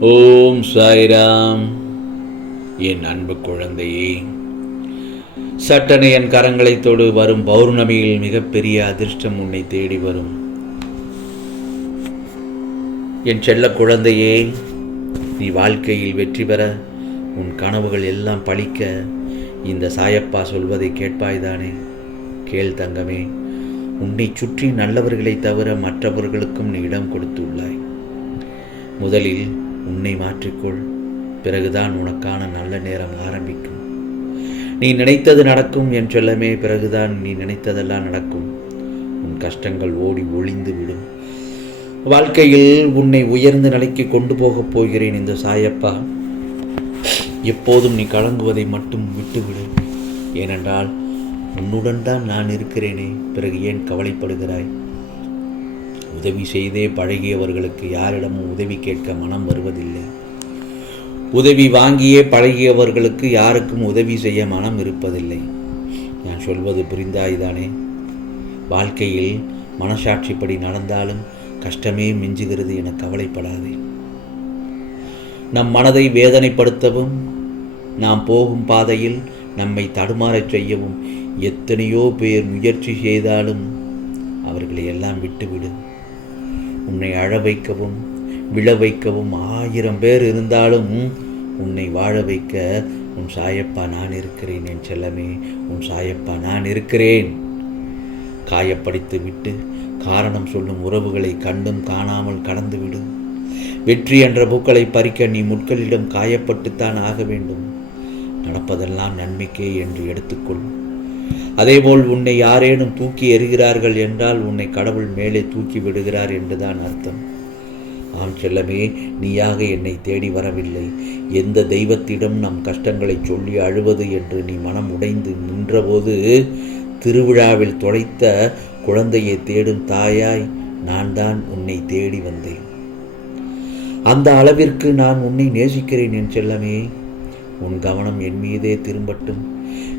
ஓம் சாய்ராம். என் அன்பு குழந்தையே சட்டனை என் கரங்களை தொடு வரும் பௌர்ணமியில் மிகப்பெரிய அதிர்ஷ்டம் உன்னை தேடி வரும். என் செல்ல குழந்தையே நீ வாழ்க்கையில் வெற்றி பெற உன் கனவுகள் எல்லாம் பழிக்க இந்த சாயப்பா சொல்வதை கேட்பாய்தானே? கேள் தங்கமே உன்னை சுற்றி நல்லவர்களை தவிர மற்றவர்களுக்கும் நீ இடம் கொடுத்துள்ளாய். முதலில் உன்னை மாற்றிக்கொள். பிறகுதான் உனக்கான நல்ல நேரம் ஆரம்பிக்கும். நீ நினைத்தது நடக்கும் என் செல்லமே பிறகுதான் நீ நினைத்ததெல்லாம் நடக்கும். உன் கஷ்டங்கள் ஓடி ஒளிந்து விடும். வாழ்க்கையில் உன்னை உயர்ந்த நிலைக்கு கொண்டு போகப் போகிறேன் இந்த சாயப்பா. எப்போதும் நீ கலங்குவதை மட்டும் விட்டுவிடு. ஏனென்றால் உன்னுடன் தான் நான் இருக்கிறேனே பிறகு ஏன் கவலைப்படுகிறாய்? உதவி செய்தே பழகியவர்களுக்கு யாரிடமும் உதவி கேட்க மனம் வருவதில்லை. உதவி வாங்கியே பழகியவர்களுக்கு யாருக்கும் உதவி செய்ய மனம் இருப்பதில்லை. நான் சொல்வது புரிந்தாய்தானே? வாழ்க்கையில் மனசாட்சிப்படி நடந்தாலும் கஷ்டமே மிஞ்சுகிறது என கவலைப்படாதே. நம் மனதை வேதனைப்படுத்தவும் நாம் போகும் பாதையில் நம்மை தடுமாறச் செய்யவும் எத்தனையோ பேர் முயற்சி செய்தாலும் அவர்களை எல்லாம் விட்டுவிடும். உன்னை அழ வைக்கவும் விழ வைக்கவும் ஆயிரம் பேர் இருந்தாலும் உன்னை வாழ வைக்க உன் சாயப்பா நான் இருக்கிறேன் என் செல்லமே உன் சாயப்பா நான் இருக்கிறேன். காயப்படுத்தி விட்டு காரணம் சொல்லும் உறவுகளை கண்டும் காணாமல் கடந்துவிடு வெற்றி என்ற பூக்களை பறிக்க நீ முட்களிடம் காயப்பட்டுத்தான் ஆக வேண்டும். நடப்பதெல்லாம் நன்மைக்கே என்று எடுத்துக்கொள். அதேபோல் உன்னை யாரேனும் தூக்கி எறிகிறார்கள் என்றால் உன்னை கடவுள் மேலே தூக்கி விடுகிறார் என்றுதான் அர்த்தம். ஆம் செல்லமே நீயாக என்னை தேடி வரவில்லை. எந்த தெய்வத்திடம் நம் கஷ்டங்களை சொல்லி அழுவது என்று நீ மனம் உடைந்து நின்றபோது திருவிழாவில் தொலைத்த குழந்தையை தேடும் தாயாய் நான் தான் உன்னை தேடி வந்தேன். அந்த அளவிற்கு நான் உன்னை நேசிக்கிறேன் என் செல்லமே. உன் கவனம் என் மீதே திரும்பட்டும்.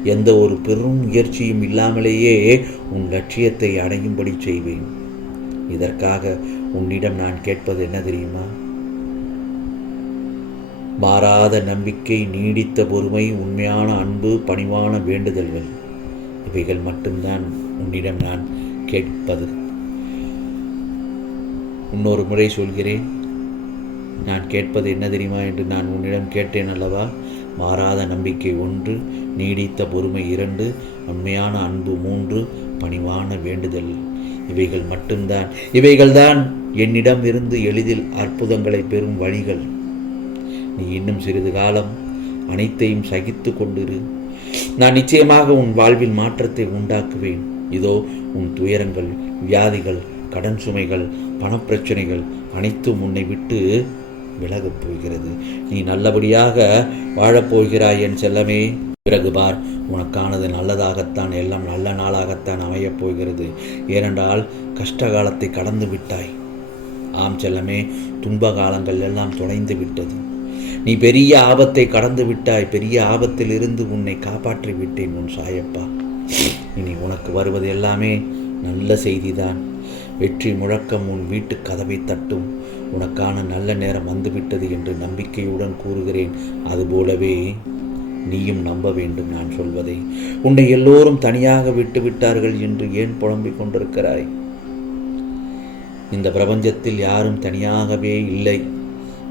எந்த ஒரு பெரும் முயற்சியும் இல்லாமலேயே உன் லட்சியத்தை அடையும்படி செய்வேன். இதற்காக உன்னிடம் நான் கேட்பது என்ன தெரியுமா? மாறாத நம்பிக்கை நீடித்த பொறுமை உண்மையான அன்பு பணிவான வேண்டுதல்கள் இவைகள் மட்டும்தான் உன்னிடம் நான் கேட்பது. இன்னொரு முறை சொல்கிறேன் நான் கேட்பது என்ன தெரியுமா என்று நான் உன்னிடம் கேட்டேன் அல்லவா? மாறாத நம்பிக்கை ஒன்று நீடித்த பொறுமை இரண்டு உண்மையான அன்பு மூன்று பணிவான வேண்டுதல். இவைகள் மட்டும்தான். இவைகள்தான் என்னிடம் இருந்து எளிதில் அற்புதங்களை பெறும் வழிகள். நீ இன்னும் சிறிது காலம் அனைத்தையும் சகித்து கொண்டிரு. நான் நிச்சயமாக உன் வாழ்வில் மாற்றத்தை உண்டாக்குவேன். இதோ உன் துயரங்கள் வியாதிகள் கடன் சுமைகள் பணப்பிரச்சனைகள் அனைத்தும் உன்னை விட்டு விலகப் போகிறது. நீ நல்லபடியாக வாழப்போகிறாய் என் செல்லமே. பிறகு பார் உனக்கானது நல்லதாகத்தான் எல்லாம் நல்ல நாளாகத்தான் அமையப் போகிறது. ஏனென்றால் கஷ்ட காலத்தை கடந்து விட்டாய். ஆம் செல்லமே துன்ப காலங்கள் எல்லாம் தொலைந்து விட்டது. நீ பெரிய ஆபத்தை கடந்து விட்டாய். பெரிய ஆபத்தில் இருந்து உன்னை காப்பாற்றி விட்டேன் உன் சாயப்பா. இனி உனக்கு வருவது எல்லாமே நல்ல செய்திதான். வெற்றி முழக்கம் உன் வீட்டு கதவை தட்டும். உனக்கான நல்ல நேரம் வந்துவிட்டது என்று நம்பிக்கையுடன் கூறுகிறேன். அதுபோலவே நீயும் நம்ப வேண்டும் நான் சொல்வதை. உன்னை எல்லோரும் தனியாக விட்டு விட்டார்கள் என்று ஏன் புலம்பிக் கொண்டிருக்கிறாய்? இந்த பிரபஞ்சத்தில் யாரும் தனியாகவே இல்லை.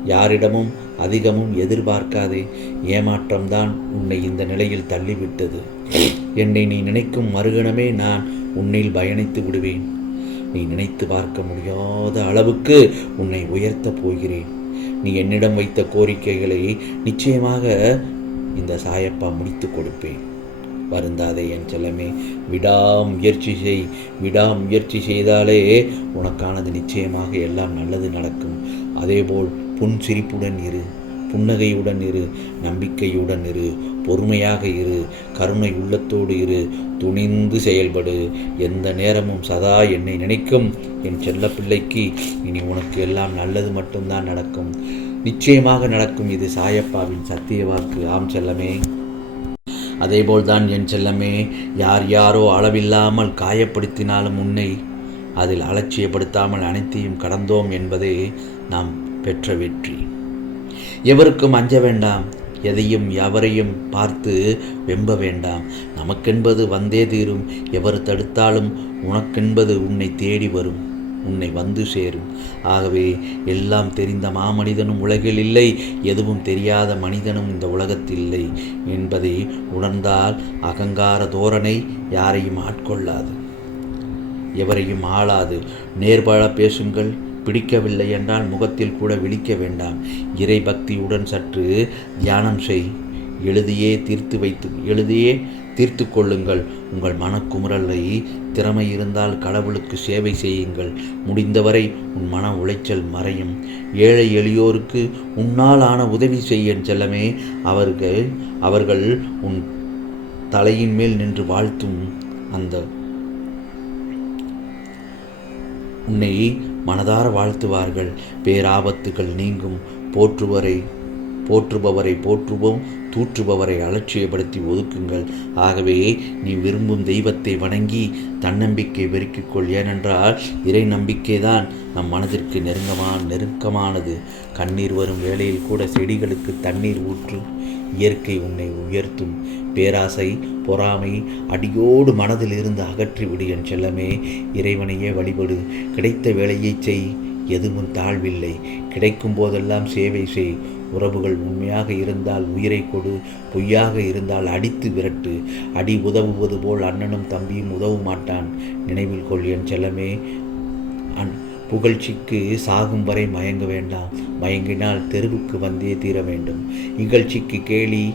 யாரிடமும் அதிகமும் எதிர்பார்க்காதே. ஏமாற்றம்தான் உன்னை இந்த நிலையில் தள்ளிவிட்டது. என்னை நீ நினைக்கும் மறுகணமே நான் உன்னில் பயணித்து விடுவேன். நீ நினைத்து பார்க்க முடியாத அளவுக்கு உன்னை உயர்த்தப் போகிறேன். நீ என்னிடம் வைத்த கோரிக்கைகளை நிச்சயமாக இந்த சாயப்பா முடித்து கொடுப்பேன். வருந்தாதே என் செல்லமே விடாமுயற்சி செய். விடாமுயற்சி செய்தாலே உனக்கானது நிச்சயமாக எல்லாம் நல்லது நடக்கும். அதேபோல் புன் சிரிப்புடன் இரு. புன்னகையுடன் இரு நம்பிக்கையுடன் இரு பொறுமையாக இரு கருணை உள்ளத்தோடு இரு துணிந்து செயல்படு. எந்த நேரமும் சதா என்னை நினைக்கும். என் செல்ல பிள்ளைக்கு இனி உனக்கு எல்லாம் நல்லது மட்டும்தான் நடக்கும். நிச்சயமாக நடக்கும். இது சாயப்பாவின் சத்திய வாக்கு. ஆம் செல்லமே. அதேபோல்தான் என் செல்லமே. யார் யாரோ அளவில்லாமல் காயப்படுத்தினாலும் உன்னை அதில் அலட்சியப்படுத்தாமல் அனைத்தையும் கடந்தோம் என்பதே நாம் பெற்ற வெற்றி. எவருக்கும் அஞ்ச வேண்டாம். எதையும் எவரையும் பார்த்து வெம்ப வேண்டாம். நமக்கென்பது வந்தே தீரும். எவர் தடுத்தாலும் உனக்கென்பது உன்னை தேடி வரும். உன்னை வந்து சேரும். ஆகவே எல்லாம் தெரிந்த மாமனிதனும் உலகில் இல்லை. எதுவும் தெரியாத மனிதனும் இந்த உலகத்தில் இல்லை என்பதை உணர்ந்தால் அகங்கார தோரணை யாரையும் ஆட்கொள்ளாது. எவரையும் ஆளாது. நேர்பட பேசுங்கள். பிடிக்கவில்லை என்றால் முகத்தில் கூட விழிக்க வேண்டாம். இறை பக்தியுடன் சற்று தியானம் செய். எழுதியே தீர்த்து வைத்து எழுதியே தீர்த்து கொள்ளுங்கள். உங்கள் மனக்குமுறலை திறமை இருந்தால் கடவுளுக்கு சேவை செய்யுங்கள். முடிந்தவரை உன் மன உளைச்சல் மறையும். ஏழை எளியோருக்கு உன்னால் ஆன உதவி செய்ய செல்லமே. அவர்கள் அவர்கள் உன் தலையின் மேல் நின்று வாழ்த்தும் அந்த உன்னை மனதார வாழ்த்துவார்கள். பேராபத்துகள் நீங்கும். போற்றுவரை போற்றுபவரை போற்றுவோம். தூற்றுபவரை அலட்சியப்படுத்தி ஒதுக்குங்கள். ஆகவே நீ விரும்பும் தெய்வத்தை வணங்கி தன்னம்பிக்கை பெருக்கிக்கொள். ஏனென்றால் இறை நம்பிக்கைதான் நம் மனதிற்கு நெருங்கமான நெருக்கமானது. கண்ணீர் வரும் வேளையில் கூட செடிகளுக்கு தண்ணீர் ஊற்று இயற்கை உன்னை உயர்த்தும் பேராசை பொறாமை அடியோடு மனதில் இருந்து அகற்றி விடு என் செல்லமே. இறைவனையே வழிபடு. கிடைத்த வேலையை செய். எதுவும் தாழ்வில்லை. கிடைக்கும் போதெல்லாம் சேவை செய். உறவுகள் உண்மையாக இருந்தால் உயிரை கொடு. பொய்யாக இருந்தால் அடித்து விரட்டு. அடி உதவுவது போல் அண்ணனும் தம்பியும் உதவ மாட்டான். நினைவில் கொள் என் செல்லமே. அன் புகழ்ச்சிக்கு சாகும் வரை மயங்க வேண்டாம். மயங்கினால் தெருவுக்கு வந்தே தீர வேண்டும். இகழ்ச்சிக்கு கேலி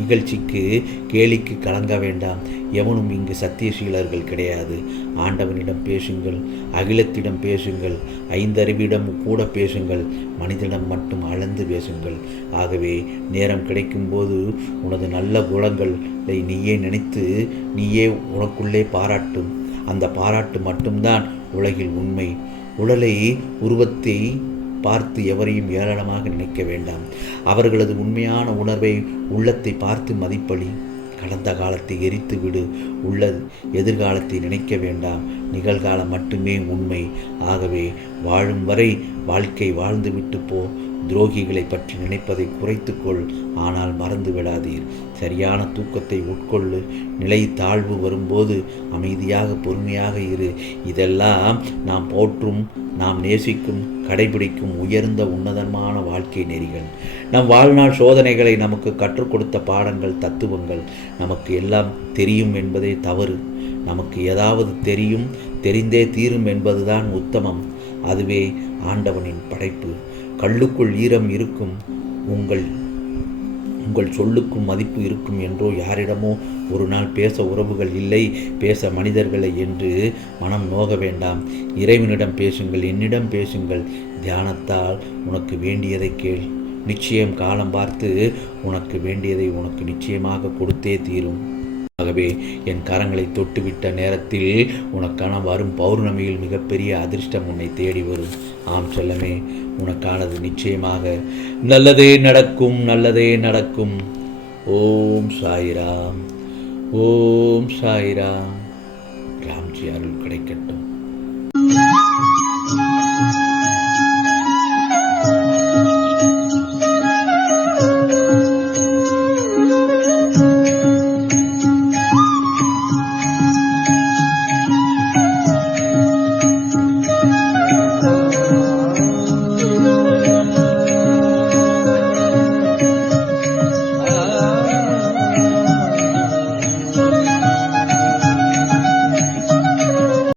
இகழ்ச்சிக்கு கேலிக்கு கலங்க வேண்டாம். எவனும் இங்கு சத்தியசீலர்கள் கிடையாது. ஆண்டவனிடம் பேசுங்கள் அகிலத்திடம் பேசுங்கள் ஐந்தறிவிடம் கூட பேசுங்கள் மனிதனிடம் மட்டும் அளந்து பேசுங்கள். ஆகவே நேரம் கிடைக்கும்போது உனது நல்ல குணங்களை நீயே நினைத்து நீயே உனக்குள்ளே பாராட்டும். அந்த பாராட்டு மட்டும்தான் உலகில் உண்மை. உடலை உருவத்தை பார்த்து எவரையும் ஏளனமாக நினைக்க வேண்டாம். அவர்களது உண்மையான உணர்வை உள்ளத்தை பார்த்து மதிப்பளி. கடந்த காலத்தை எரித்து விடு உள்ள எதிர்காலத்தை நினைக்க வேண்டாம். நிகழ்காலம் மட்டுமே உண்மை. ஆகவே வாழும் வரை வாழ்க்கை வாழ்ந்துவிட்டு போ. துரோகிகளை பற்றி நினைப்பதை குறைத்துக்கொள் ஆனால் மறந்து விடாதீர் சரியான தூக்கத்தை உட்கொள்ளு. நிலை தாழ்வு வரும்போது அமைதியாக பொறுமையாக இரு. இதெல்லாம் நாம் போற்றும் நாம் நேசிக்கும் கடைபிடிக்கும் உயர்ந்த உன்னதமான வாழ்க்கை நெறிகள். நம் வாழ்நாள் சோதனைகளை நமக்கு கற்றுக் கொடுத்த பாடங்கள் தத்துவங்கள். நமக்கு எல்லாம் தெரியும் என்பதே தவறு. நமக்கு ஏதாவது தெரியும் தெரிந்தே தீரும் என்பதுதான் உத்தமம். அதுவே ஆண்டவனின் படைப்பு. கல்லுக்குள் ஈரம் இருக்கும். உங்கள் உங்கள் சொல்லுக்கும் மதிப்பு இருக்கும் என்றோ யாரிடமோ ஒரு நாள் பேச உறவுகள் இல்லை பேச மனிதர்களை என்று மனம் நோக வேண்டாம். இறைவனிடம் பேசுங்கள் என்னிடம் பேசுங்கள். தியானத்தால் உனக்கு வேண்டியதை கேள். நிச்சயம் காலம் பார்த்து உனக்கு வேண்டியதை உனக்கு நிச்சயமாக கொடுத்தே தீரும். ஆகவே என் கரங்களை தொட்டுவிட்ட நேரத்தில் உனக்கான வரும் பௌர்ணமியில் மிகப்பெரிய அதிர்ஷ்டம் உன்னை தேடி வரும். ஆம் செல்லமே உனக்கானது நிச்சயமாக நல்லதே நடக்கும் நல்லதே நடக்கும். ஓம் சாய்ராம் ஓம் சாய்ராம். ராம்ஜி அருள் கிடைக்கட்டும்.